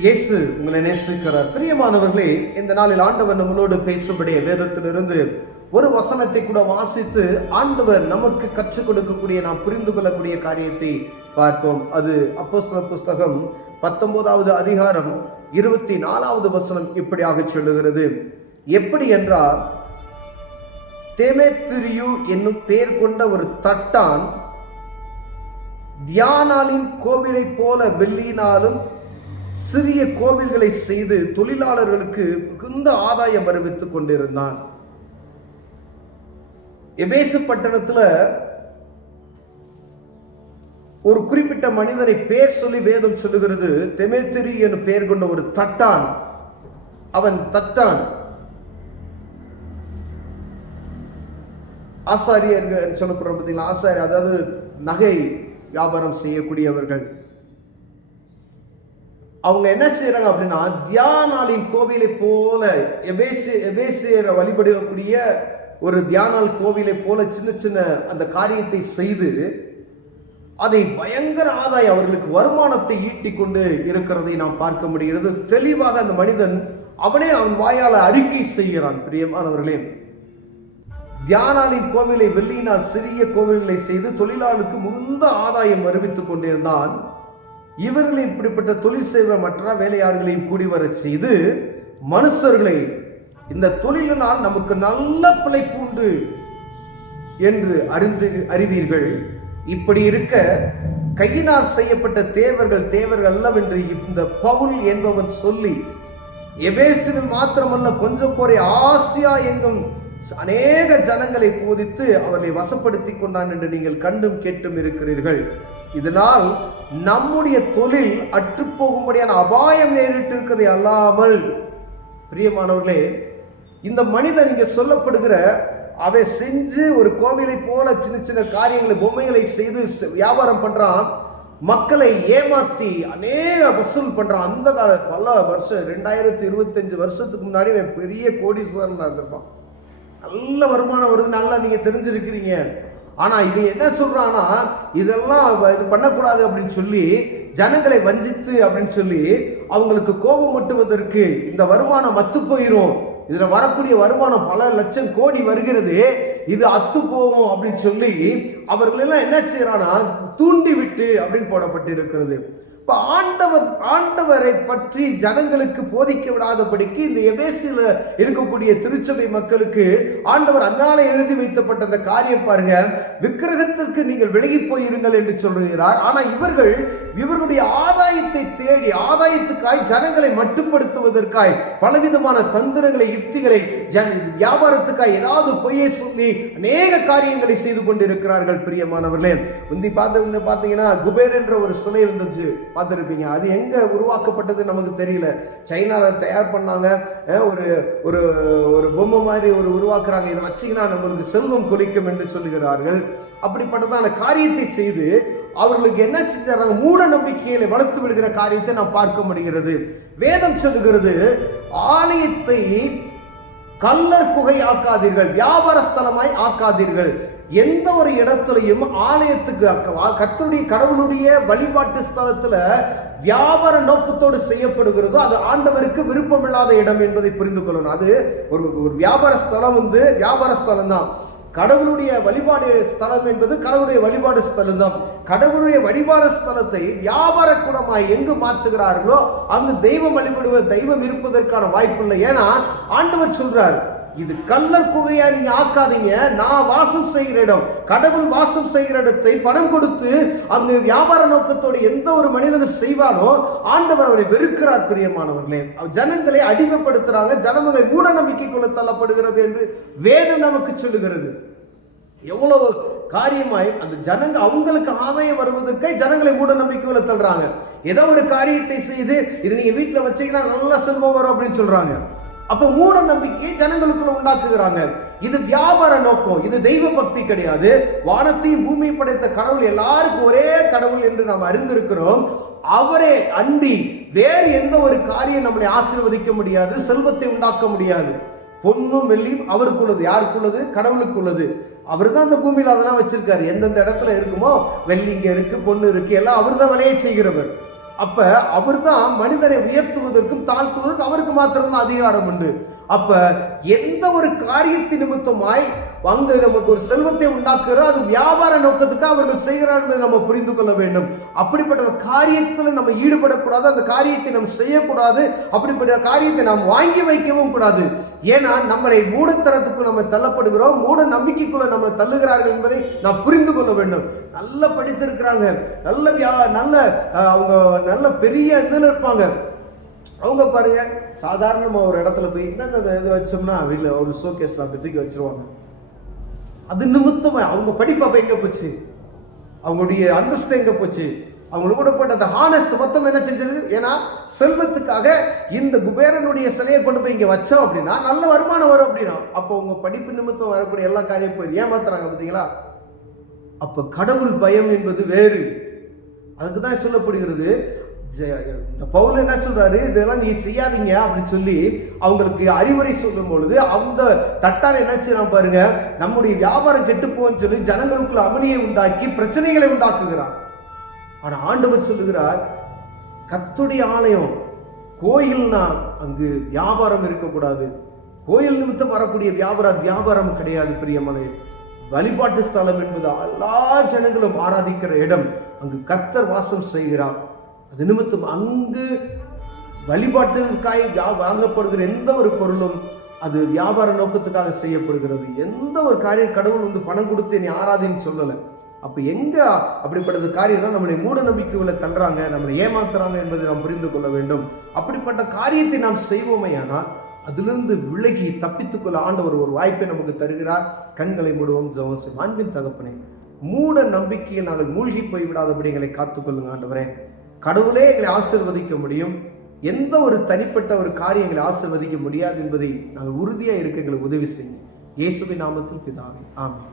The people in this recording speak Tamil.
இயேசு உங்களை நேசிக்கிறார். பிரியமானவர்களே, இந்த நாளில் ஆண்டவர் நம்மளோடு பேசும்படிய வேதத்திலிருந்து ஒரு வசனத்தை கூட வாசித்து ஆண்டவர் நமக்கு கற்றுக் கொடுக்கக்கூடிய, நாம் புரிந்து கொள்ளக்கூடிய காரியத்தை பார்ப்போம். அது அப்போஸ்தலர் புஸ்தகம் 19வது அதிகாரம் 24வது வசனம் இப்படியாக சொல்லுகிறது. எப்படி என்றால், தேமேத்திரியு என்னும் பெயர் கொண்ட ஒரு தட்டான் தியானாலின் கோவிலை போல வெள்ளியினாலும் சிறிய கோவில்களை செய்து தொழிலாளர்களுக்கு மிகுந்த ஆதாயம் அறிவித்துக் கொண்டிருந்தான். எபேசு பட்டணத்தில் ஒரு குறிப்பிட்ட மனிதனை பேர் சொல்லி வேதம் சொல்லுகிறது. தெமேத்திரி என்னும் பெயர் கொண்ட ஒரு தட்டான். அவன் தட்டான் ஆசாரியர்கள் சொல்லப்படுற பார்த்தீங்களா, ஆசாரியர், அதாவது நகை வியாபாரம் செய்யக்கூடியவர்கள். அவங்க என்ன செய்யறாங்க அப்படின்னா, தியானாலின் கோவிலை போல எபேசியரை வழிபடக்கூடிய ஒரு தியானால் கோவிலை போல சின்ன சின்ன அந்த காரியத்தை செய்து அதை பயங்கர ஆதாயம், அவர்களுக்கு வருமானத்தை ஈட்டிக் கொண்டு இருக்கிறதை நாம் பார்க்க முடிகிறது. தெளிவாக அந்த மனிதன் அவனே அவன் வாயால் அறிக்கை செய்கிறான். பிரியமானவர்களே, தியானாலின் கோவிலை வெள்ளியினால் சிறிய கோவில்களை செய்து தொழிலாளருக்கு மிகுந்த ஆதாயம் அறிவித்துக் கொண்டிருந்தான். இவர்களை இப்படிப்பட்ட தொழில் செய்கிற மற்ற வேலையாளர்களையும் கூடி வர செய்து, மனுஷர்களை இந்த தொழிலினால் நமக்கு நல்ல பிழைப்பு உண்டு என்று அறிவீர்கள். இப்படி இருக்க கையினால் செய்யப்பட்ட தேவர்கள் அல்லவென்று இந்த பவுல் என்பவன் சொல்லி, எபேசுவில் மாத்திரமல்ல கொஞ்சம் குறை ஆசியா எங்கும் அநேக ஜனங்களை போதித்து அவர்களை வசப்படுத்தி கொண்டான் என்று நீங்கள் கண்டும் கேட்டும் இருக்கிறீர்கள். இதனால் நம்முடைய தொழில் அற்றுப்போகும்படியான அபாயம் நேரிட்டு இருக்கிறதை அல்லாமல், பிரியமானவர்களே, இந்த மனிதன் இங்கே சொல்லப்படுகிற அவன் செஞ்சு ஒரு கோவிலை போல சின்ன சின்ன காரியங்களை, பொம்மைகளை செய்து வியாபாரம் பண்றான், மக்களை ஏமாத்தி அநேக வசூல் பண்றான். அந்த கால பல வருஷம் 2025 வருஷத்துக்கு முன்னாடி பெரிய கோடீஸ்வரன் இருந்திருப்பான். நல்ல வருமானம் வருது, நல்லா நீங்க தெரிஞ்சிருக்கிறீங்க. ஆனா இவன் என்ன சொல்றான்னா, இதெல்லாம் இது பண்ணக்கூடாது அப்படின்னு சொல்லி ஜனங்களை வஞ்சித்து அப்படின்னு சொல்லி அவங்களுக்கு கோபம் மட்டுவதற்கு, இந்த வருமானம் அத்து போயிரும், இதுல வரக்கூடிய வருமானம் பல லட்சம் கோடி வருகிறது, இது அத்து போகும் அப்படின்னு சொல்லி அவர்கள் எல்லாம் என்ன செய்யறானா, தூண்டி விட்டு அப்படின்னு போடப்பட்டு இருக்கிறது. இப்ப ஆண்டவரை பற்றி ஜனங்களுக்கு போதிக்க விடாதபடிக்கு இந்த எபேசில இருக்கக்கூடிய திருச்சபை மக்களுக்கு ஆண்டவர் அந்நாளை எழுதி வைத்தப்பட்ட அந்த காரியம் பாருங்க, விக்கிரகத்திற்கு நீங்கள் விலகி போயிருங்கள் என்று சொல்லுகிறார். ஆனா இவர்களுடைய ஆதாயத்தை தேடி, ஆதாயத்துக்காய் ஜனங்களை மட்டுப்படுத்துவதற்காய் பலவிதமான தந்திரங்களை, யுக்திகளை, வியாபாரத்துக்காய் ஏதாவது பொய்யை சொல்லி அநேக காரியங்களை செய்து கொண்டிருக்கிறார்கள். பிரியமானவர்களே, பார்த்தீங்கன்னா குபேர் என்ற ஒரு சிலை இருந்துச்சு, பார்த்துருப்பீங்க. அது எங்க உருவாக்கப்பட்டது நமக்கு தெரியல. சைனால தயார் பண்ணாங்க, ஒரு ஒரு பொம்மை மாதிரி உருவாக்குறாங்க, இதை வச்சீங்கன்னா நம்மளுக்கு செல்வம் கொலிக்கும் என்று சொல்லுகிறார்கள். அப்படிப்பட்டதான காரியத்தை செய்து அவர்களுக்கு என்ன செஞ்சாங்க, மூட நம்பிக்கைகளை வளர்த்து விடுகிற காரியத்தை நாம் பார்க்க முடிகிறது. வேதம் சொல்லுகிறது, ஆலயத்தை கல்லர் குகை ஆக்காதீர்கள், வியாபார ஸ்தலமாய் ஆக்காதீர்கள். எந்த ஒரு இடத்துலையும் ஆலயத்துக்கு, கர்த்தருடைய கடவுளுடைய வழிபாட்டு ஸ்தலத்துல வியாபார நோக்கத்தோடு செய்யப்படுகிறதோ அது ஆண்டவருக்கு விருப்பமில்லாத இடம் என்பதை புரிந்து கொள்ளணும். அது ஒரு வியாபார ஸ்தலம் வியாபார ஸ்தலம் தான். கடவுளுடைய வழிபாடு ஸ்தலம் என்பது கடவுளுடைய வழிபாடு ஸ்தலம் தான். கடவுளுடைய வழிபாடு ஸ்தலத்தை வியாபார கூடமாய் எங்கு மாற்றுகிறார்களோ அங்கு தெய்வம் தெய்வம் இருப்பதற்கான வாய்ப்பு இல்லை. ஏன்னா ஆண்டவர் சொல்றார், இது கல்லர் குகையா நீங்க ஆக்காதீங்க, நான் வாசம் செய்கிற இடம், கடவுள் வாசம் செய்கிற இடத்தை பணம் கொடுத்து அங்கு வியாபார நோக்கத்தோடு எந்த ஒரு மனிதனும் செய்வானோ ஆண்டவர் அவரை வெறுக்கிறார். பிரியமானவர்களே, ஜனங்களை அடிமைப்படுத்துறாங்க, ஜனங்களை மூட நம்பிக்கைக்குள்ள தள்ளப்படுகிறது என்று வேதம் நமக்கு சொல்லுகிறது. எவ்வளவு காரியமாய் அந்த ஜனங்க அவங்களுக்கு ஆதாயம் வருவதற்காக ஜனங்களை மூட நம்பிக்கைக்குள்ள தள்ளுறாங்க. ஏதோ ஒரு காரியத்தை செய்து இது நீங்க வீட்டுல வச்சீங்கன்னா நல்ல செல்வம் வரும் அப்படின்னு சொல்றாங்க. அப்ப மூட நம்பிக்கையை ஜனங்களுக்குள்ள உண்டாக்குகிறாங்க. இது வியாபார நோக்கம், இது தெய்வ பக்தி கிடையாது. வானத்தையும் பூமியை படைத்த கடவுள் எல்லாருக்கும் ஒரே கடவுள் என்று நாம் அறிந்திருக்கிறோம். அவரே அன்றி வேறு எந்த ஒரு காரியம் நம்மளை ஆசீர்வதிக்க முடியாது, செல்வத்தை உண்டாக்க முடியாது. பொன்னும் வெள்ளியும் அவருக்குள்ளது. யாருக்குள்ளது? கடவுளுக்குள்ளது. அவர் தான் அந்த பூமியில் அதெல்லாம் வச்சிருக்காரு. எந்தெந்த இடத்துல இருக்குமோ வெள்ளி இங்க இருக்கு, பொண்ணு இருக்கு, எல்லாம் அவர் தான் விளைய செய்கிறவர். அப்ப அவர்தான் மனிதனை உயர்த்துவதற்கும் தாழ்த்துவதற்கும் அவருக்கு மாத்திரம்தான் அதிகாரம் உண்டு. அப்ப எந்த ஒரு காரியத்தின் நிமித்தமாய் அங்கு நமக்கு ஒரு செல்வத்தை உண்டாக்குறோம், அது வியாபார நோக்கத்துக்கு அவர்கள் செய்கிறார் என்பதை நம்ம புரிந்து கொள்ள வேண்டும். அப்படிப்பட்ட காரியத்தில் நம்ம ஈடுபடக்கூடாது, அந்த காரியத்தை நம்ம செய்யக்கூடாது, அப்படிப்பட்ட காரியத்தை நாம் வாங்கி வைக்கவும் கூடாது. ஏன்னா நம்மளை மூடத்தனத்துக்கு நம்ம தள்ளப்படுகிறோம், மூட நம்பிக்கைக்குள்ள நம்ம தள்ளுகிறார்கள் என்பதை நாம் புரிந்து கொள்ள வேண்டும். நல்லா படித்திருக்கிறாங்க, நல்ல அவங்க நல்ல பெரிய இதில் இருப்பாங்க. அவங்க பாருங்க, சாதாரணமாக ஒரு இடத்துல போய் இந்த இது வச்சோம்னா வீட்டில் ஒரு ஷோகேஸ்ல அப்படி தூக்கி வச்சிருவாங்க. அது நிமித்தமா அவங்க படிப்பு அப்ப எங்க போச்சு, அவங்களுடைய அந்தஸ்து எங்க போச்சு, அவங்களுக்கு கூட போட்ட அந்த ஹானஸ்ட் மொத்தம் என்ன செஞ்சது? ஏன்னா செல்வத்துக்காக இந்த குபேரனுடைய சிலையை கொண்டு போய் இங்க வச்சோம் அப்படின்னா நல்ல வருமானம் வரும் அப்படின்னா, அப்போ உங்க படிப்பு நிமித்தம் வரக்கூடிய எல்லா காரியம் போய் ஏமாத்துறாங்க பார்த்தீங்களா? அப்ப கடவுள் பயம் என்பது வேறு. அதுக்குதான் சொல்லப்படுகிறது. பவுல் என்ன சொல்றாரு, இதெல்லாம் நீ செய்யாதீங்க அப்படின்னு சொல்லி அவங்களுக்கு அறிவுரை சொல்லும் பொழுது அந்த தட்டான என்ன செய்யலாம் பாருங்க, நம்முடைய வியாபாரம் கெட்டு போன்னு சொல்லி ஜனங்களுக்குள்ள அமளியை உண்டாக்கி பிரச்சனைகளை உண்டாக்குகிறார். ஆனா ஆண்டவர் சொல்லுகிறார், கர்த்தருடைய ஆலயம் கோயில்னா அங்கு வியாபாரம் இருக்கக்கூடாது. கோயில் நிமித்தம் வரக்கூடிய வியாபாரம் கிடையாது பிரியமனே. வழிபாட்டு ஸ்தலம் என்பது எல்லா ஜனங்களும் ஆராதிக்கிற இடம். அங்கு கர்த்தர் வாசம் செய்கிறார். அது நிமித்தம் அங்கு வழிபாட்டிற்காய் வாங்கப்படுகிற எந்த ஒரு பொருளும் அது வியாபார நோக்கத்துக்காக செய்யப்படுகிறது. எந்த ஒரு காரியம் கடவுள் பணம் கொடுத்து நீ ஆராதின்னு சொல்லலை. அப்போ எங்க அப்படிப்பட்ட காரியம்னா நம்மளை மூட நம்பிக்கைகளை தள்ளுறாங்க, நம்மளை ஏமாத்துறாங்க என்பதை நாம் புரிந்து கொள்ள வேண்டும். அப்படிப்பட்ட காரியத்தை நாம் செய்வோமே ஆனால் அதிலிருந்து விலகி தப்பித்துக்கொள்ள ஆண்டவர் ஒரு வாய்ப்பை நமக்கு தருகிறார். கண்களை மூடுவோம், ஜெபம் செய்வோம். அன்பின் தகப்பனே, மூட நம்பிக்கையில் நாங்கள் மூழ்கி போய்விடாதபடி எங்களை காத்துக்கொள்ளுங்க ஆண்டவரே. கடவுளே எங்களை ஆசீர்வதிக்க முடியும், எந்த ஒரு தனிப்பட்ட ஒரு காரியம் எங்களை ஆசீர்வதிக்க முடியாது என்பதை நாங்கள் உறுதியாக இருக்க எங்களுக்கு உதவி செய்யுங்க. இயேசுவின் நாமத்தில் பிதாவே, ஆமென்.